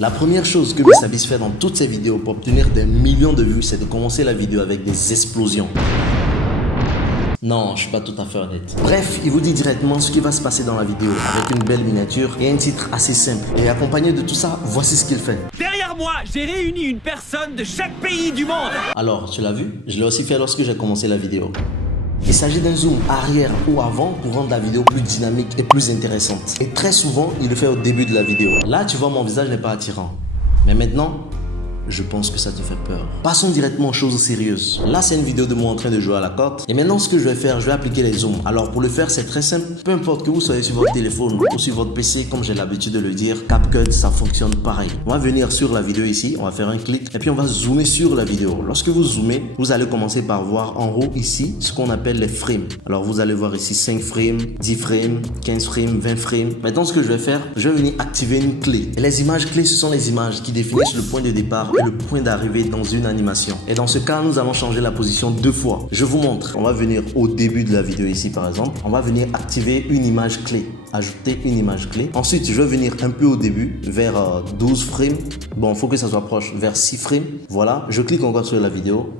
La première chose que MrBeast fait dans toutes ses vidéos pour obtenir des millions de vues, c'est de commencer la vidéo avec des explosions. Non, je suis pas tout à fait honnête. Bref, il vous dit directement ce qui va se passer dans la vidéo avec une belle miniature et un titre assez simple. Et accompagné de tout ça, voici ce qu'il fait. Derrière moi, j'ai réuni une personne de chaque pays du monde. Alors, tu l'as vu? Je l'ai aussi fait lorsque j'ai commencé la vidéo. Il s'agit d'un zoom arrière ou avant pour rendre la vidéo plus dynamique et plus intéressante. Et très souvent, il le fait au début de la vidéo. Là, tu vois, mon visage n'est pas attirant. Mais maintenant, je pense que ça te fait peur. Passons directement aux choses sérieuses. Là, c'est une vidéo de moi en train de jouer à la carte. Et maintenant, ce que je vais faire, je vais appliquer les zooms. Alors, pour le faire, c'est très simple. Peu importe que vous soyez sur votre téléphone ou sur votre PC, comme j'ai l'habitude de le dire, CapCut, ça fonctionne pareil. On va venir sur la vidéo ici, on va faire un clic et puis on va zoomer sur la vidéo. Lorsque vous zoomez, vous allez commencer par voir en haut ici ce qu'on appelle les frames. Alors, vous allez voir ici 5 frames, 10 frames, 15 frames, 20 frames. Maintenant, ce que je vais faire, je vais venir activer une clé. Et les images clés, ce sont les images qui définissent le point de départ et le point d'arrivée dans une animation. Et dans ce cas, nous allons changer la position 2 fois. Je vous montre. On va venir au début de la vidéo ici par exemple. On va venir activer une image clé. Ajouter une image clé. Ensuite, je vais venir un peu au début vers 12 frames. Bon, il faut que ça soit proche. Vers 6 frames. Voilà. Je clique encore sur la vidéo.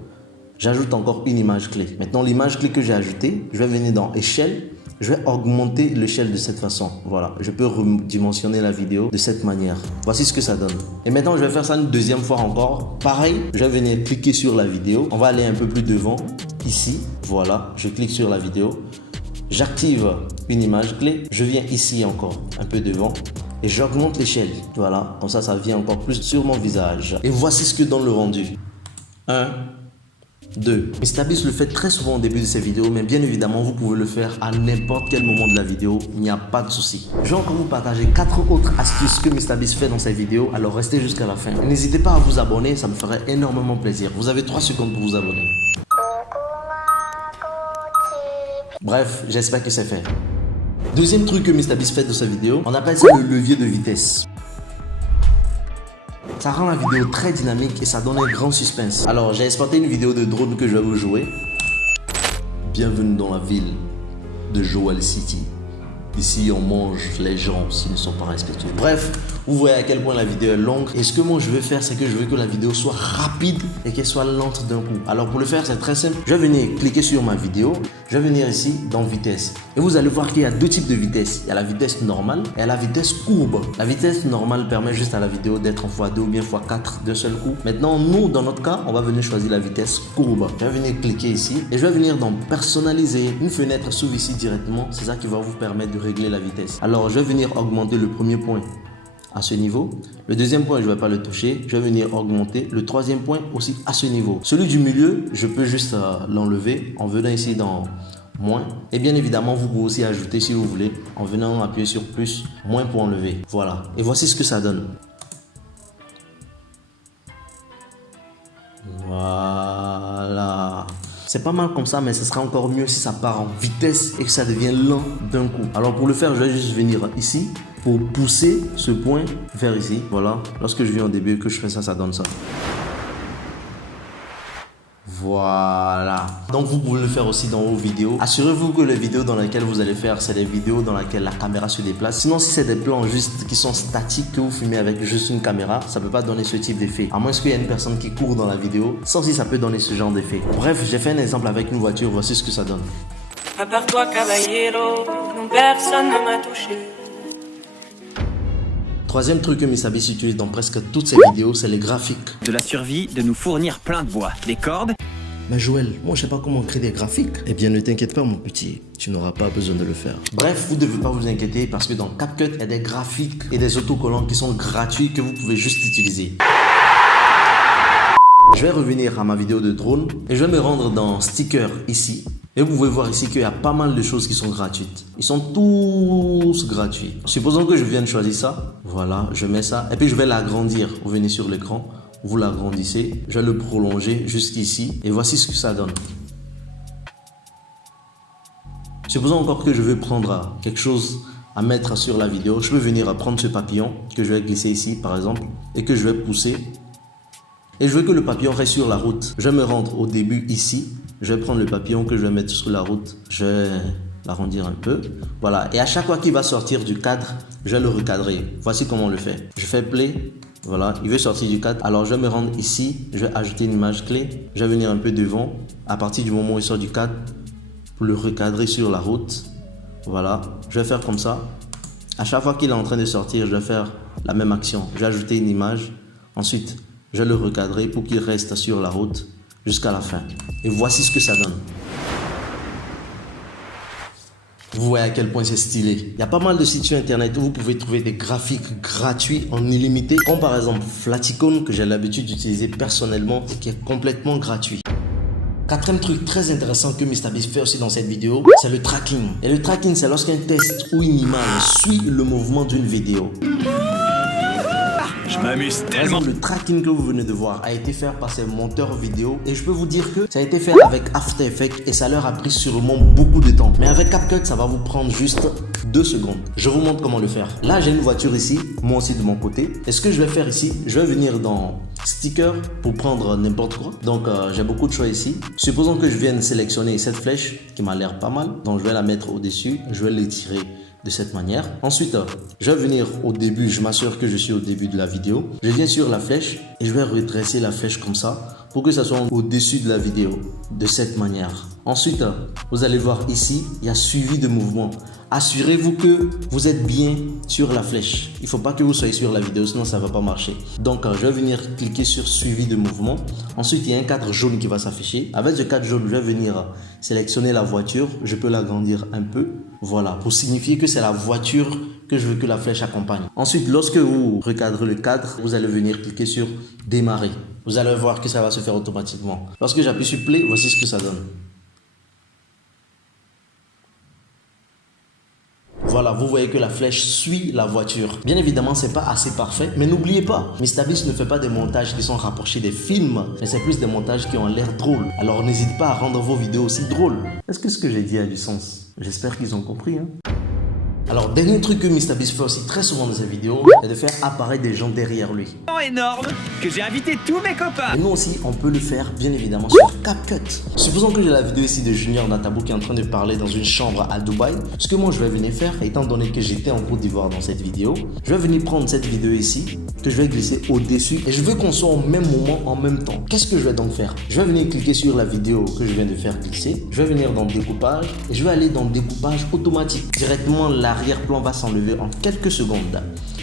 J'ajoute encore une image clé. Maintenant, l'image clé que j'ai ajoutée, je vais venir dans échelle. Je vais augmenter l'échelle de cette façon. Voilà, je peux redimensionner la vidéo de cette manière. Voici ce que ça donne. Et maintenant, je vais faire ça une deuxième fois encore. Pareil, je vais venir cliquer sur la vidéo. On va aller un peu plus devant, ici. Voilà, je clique sur la vidéo. J'active une image clé. Je viens ici encore, un peu devant. Et j'augmente l'échelle. Voilà, comme ça vient encore plus sur mon visage. Et voici ce que donne le rendu. 1, 2. MrBeast le fait très souvent au début de ses vidéos, mais bien évidemment, vous pouvez le faire à n'importe quel moment de la vidéo. Il n'y a pas de souci. Je vais encore vous partager 4 autres astuces que MrBeast fait dans ses vidéos, alors restez jusqu'à la fin. N'hésitez pas à vous abonner, ça me ferait énormément plaisir. Vous avez 3 secondes pour vous abonner. Bref, j'espère que c'est fait. Deuxième truc que MrBeast fait dans sa vidéo, on appelle ça le levier de vitesse. Ça rend la vidéo très dynamique et ça donne un grand suspense. Alors, j'ai exporté une vidéo de drone que je vais vous jouer. Bienvenue dans la ville de Joel City. Ici, on mange les gens s'ils ne sont pas respectueux. Bref, vous voyez à quel point la vidéo est longue. Et ce que moi je veux faire, c'est que je veux que la vidéo soit rapide et qu'elle soit lente d'un coup. Alors pour le faire, c'est très simple. Je vais venir cliquer sur ma vidéo. Je vais venir ici dans vitesse. Et vous allez voir qu'il y a 2 types de vitesse. Il y a la vitesse normale et la vitesse courbe. La vitesse normale permet juste à la vidéo d'être en x2 ou bien x4 d'un seul coup. Maintenant, nous, dans notre cas, on va venir choisir la vitesse courbe. Je vais venir cliquer ici et je vais venir dans personnaliser. Une fenêtre s'ouvre ici directement. C'est ça qui va vous permettre de régler la vitesse. Alors, je vais venir augmenter le premier point à ce niveau. Le deuxième point, je ne vais pas le toucher. Je vais venir augmenter le troisième point aussi à ce niveau. Celui du milieu, je peux juste l'enlever en venant ici dans moins. Et bien évidemment, vous pouvez aussi ajouter si vous voulez en venant appuyer sur plus, moins pour enlever. Voilà. Et voici ce que ça donne. Voilà. C'est pas mal comme ça, mais ce sera encore mieux si ça part en vitesse et que ça devient lent d'un coup. Alors pour le faire, je vais juste venir ici pour pousser ce point vers ici. Voilà. Lorsque je viens au début que je fais ça, ça donne ça. Voilà. Donc vous pouvez le faire aussi dans vos vidéos. Assurez-vous que les vidéos dans lesquelles vous allez faire, c'est des vidéos dans lesquelles la caméra se déplace. Sinon, si c'est des plans juste qui sont statiques que vous filmez avec juste une caméra, ça peut pas donner ce type d'effet. À moins qu'il y ait une personne qui court dans la vidéo, ça aussi ça peut donner ce genre d'effet. Bref, j'ai fait un exemple avec une voiture. Voici ce que ça donne. À part toi, caballero, non, personne ne m'a touché. Troisième truc que MrBeast utilise dans presque toutes ses vidéos, c'est les graphiques. De la survie, de nous fournir plein de bois, des cordes. Mais Joël, moi je sais pas comment créer des graphiques. Eh bien ne t'inquiète pas mon petit, tu n'auras pas besoin de le faire. Bref, vous ne devez pas vous inquiéter parce que dans CapCut, il y a des graphiques et des autocollants qui sont gratuits que vous pouvez juste utiliser. Je vais revenir à ma vidéo de drone et je vais me rendre dans sticker ici. Et vous pouvez voir ici qu'il y a pas mal de choses qui sont gratuites. Ils sont tous gratuits. Supposons que je vienne choisir ça. Voilà, je mets ça. Et puis je vais l'agrandir. Vous venez sur l'écran. Vous l'agrandissez. Je vais le prolonger jusqu'ici. Et voici ce que ça donne. Supposons encore que je veux prendre quelque chose à mettre sur la vidéo. Je peux venir prendre ce papillon que je vais glisser ici par exemple. Et que je vais pousser. Et je veux que le papillon reste sur la route. Je vais me rendre au début ici. Je vais prendre le papillon que je vais mettre sur la route. Je vais l'arrondir un peu. Voilà, et à chaque fois qu'il va sortir du cadre, je vais le recadrer. Voici comment on le fait. Je fais play, voilà, il veut sortir du cadre. Alors je vais me rendre ici, je vais ajouter une image clé. Je vais venir un peu devant, à partir du moment où il sort du cadre, pour le recadrer sur la route. Voilà, je vais faire comme ça. À chaque fois qu'il est en train de sortir, je vais faire la même action. Je vais ajouter une image. Ensuite, je vais le recadrer pour qu'il reste sur la route jusqu'à la fin. Et voici ce que ça donne. Vous voyez à quel point c'est stylé. Il y a pas mal de sites sur internet où vous pouvez trouver des graphiques gratuits en illimité, comme par exemple Flaticon que j'ai l'habitude d'utiliser personnellement et qui est complètement gratuit. Quatrième truc très intéressant que MrBeast fait aussi dans cette vidéo, c'est le tracking. Et le tracking, c'est lorsqu'un texte ou une image suit le mouvement d'une vidéo. Je m'amuse Par tellement. exemple, le tracking que vous venez de voir a été fait par ces monteurs vidéo et je peux vous dire que ça a été fait avec After Effects et ça leur a pris sûrement beaucoup de temps. Mais avec CapCut, ça va vous prendre juste 2 secondes. Je vous montre comment le faire. Là, j'ai une voiture ici, moi aussi de mon côté. Et ce que je vais faire ici, je vais venir dans Sticker pour prendre n'importe quoi. Donc, j'ai beaucoup de choix ici. Supposons que je vienne sélectionner cette flèche qui m'a l'air pas mal. Donc, je vais la mettre au-dessus. Je vais l'étirer de cette manière. Ensuite, je vais venir au début, je m'assure que je suis au début de la vidéo. Je viens sur la flèche et je vais redresser la flèche comme ça pour que ça soit au-dessus de la vidéo, de cette manière. Ensuite, vous allez voir ici, il y a suivi de mouvement. Assurez-vous que vous êtes bien sur la flèche. Il ne faut pas que vous soyez sur la vidéo, sinon ça ne va pas marcher. Donc, je vais venir cliquer sur suivi de mouvement. Ensuite, il y a un cadre jaune qui va s'afficher. Avec ce cadre jaune, je vais venir sélectionner la voiture. Je peux l'agrandir un peu. Voilà, pour signifier que c'est la voiture que je veux que la flèche accompagne. Ensuite, lorsque vous recadrez le cadre, vous allez venir cliquer sur démarrer. Vous allez voir que ça va se faire automatiquement. Lorsque j'appuie sur play, voici ce que ça donne. Voilà, vous voyez que la flèche suit la voiture. Bien évidemment, c'est pas assez parfait, mais n'oubliez pas, MrBeast ne fait pas des montages qui sont rapprochés des films, mais c'est plus des montages qui ont l'air drôles. Alors n'hésitez pas à rendre vos vidéos aussi drôles. Est-ce que ce que j'ai dit a du sens? J'espère qu'ils ont compris, hein. Alors, dernier truc que MrBeast fait aussi très souvent dans ses vidéos, c'est de faire apparaître des gens derrière lui. Énorme que j'ai invité tous mes copains. Et nous aussi, on peut le faire bien évidemment sur CapCut. Supposons que j'ai la vidéo ici de Junior Natabou qui est en train de parler dans une chambre à Dubaï. Ce que moi je vais venir faire, étant donné que j'étais en Côte d'Ivoire dans cette vidéo, je vais venir prendre cette vidéo ici, que je vais glisser au-dessus et je veux qu'on soit au même moment en même temps. Qu'est-ce que je vais donc faire? Je vais venir cliquer sur la vidéo que je viens de faire glisser. Je vais venir dans découpage et je vais aller dans découpage automatique. Directement, l'arrière-plan va s'enlever en quelques secondes.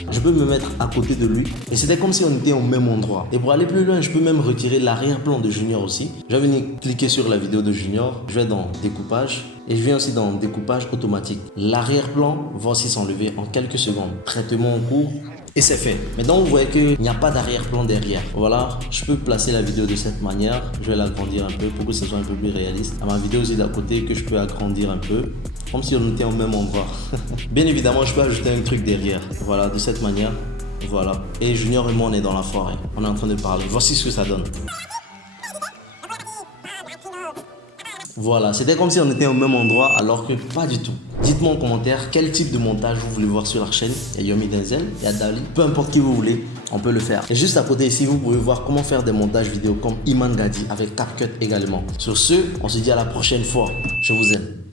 Je peux me mettre à côté de lui et c'était comme si on était au même endroit. Et pour aller plus loin, je peux même retirer l'arrière-plan de Junior aussi. Je vais venir cliquer sur la vidéo de Junior, je vais dans découpage et je viens aussi dans découpage automatique. L'arrière-plan va aussi s'enlever en quelques secondes. Traitement en cours et c'est fait. Mais donc vous voyez qu'il n'y a pas d'arrière-plan derrière. Voilà, je peux placer la vidéo de cette manière. Je vais l'agrandir un peu pour que ce soit un peu plus réaliste. À ma vidéo aussi d'à côté que je peux agrandir un peu. Comme si on était au même endroit. Bien évidemment, je peux ajouter un truc derrière. Voilà, de cette manière. Voilà. Et Junior et moi, on est dans la forêt. On est en train de parler. Voici ce que ça donne. Voilà, c'était comme si on était au même endroit alors que pas du tout. Dites-moi en commentaire quel type de montage vous voulez voir sur la chaîne. Il y a Yomi Denzel, il y a Dali, peu importe qui vous voulez, on peut le faire. Et juste à côté ici, vous pouvez voir comment faire des montages vidéo comme Iman Gadi avec CapCut également. Sur ce, on se dit à la prochaine fois. Je vous aime.